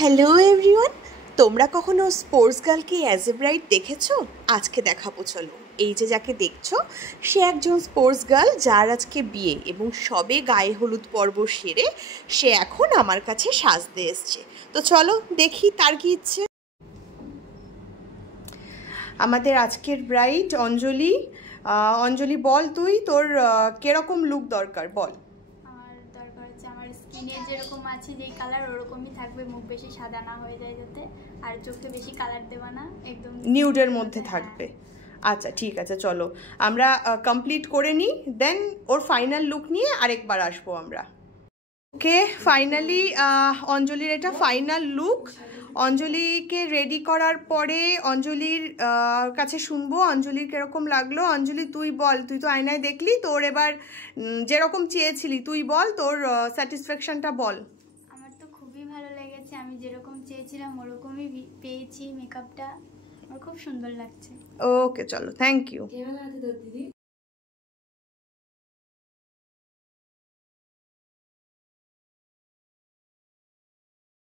Hello everyone, তোমরা কখনো sports গার্লকে as a bride দেখেছো? আজকে দেখাবো চলো। এই যে যাকে দেখছো, সে একজন স্পোর্টস গার্ল যার আজকে বিয়ে এবং সবে গায়ে হলুদ পর্ব সেরে সে এখন আমার কাছে সাজতে এসছে। তো চলো দেখি তার কি ইচ্ছে। আমাদের আজকের ব্রাইড অঞ্জলি। অঞ্জলি বল, তুই তোর কিরকম লুক দরকার বল। আমার দরকার হচ্ছে আমার স্কিনে যেরকম আছে যেই কালার ওরকমই থাকবে, মুখ বেশি সাদা না হয়ে যায় যাতে, আর চোখে বেশি কালার দেওয়া না, একদম নিউডের মধ্যে থাকবে। আচ্ছা ঠিক আছে, চলো আমরা কমপ্লিট করে নিই, দেন ওর ফাইনাল লুক নিয়ে আরেকবার আসবো আমরা। ওকে, ফাইনালি অঞ্জলির এটা ফাইনাল লুক। অঞ্জলিকে রেডি করার পরে অঞ্জলির কাছে শুনবো অঞ্জলির কিরকম লাগলো। অঞ্জলি তুই বল, তুই তো আয়নায় দেখলি, তোর এবার যেরকম চেয়েছিলি তুই বল, তোর স্যাটিসফ্যাকশনটা বল। আমার তো খুবই ভালো লেগেছে, আমি যেরকম চেয়েছিলাম ওরকমই পেয়েছি। মেকআপটা আমার খুব সুন্দর লাগছে। ওকে চলো, থ্যাংক ইউ।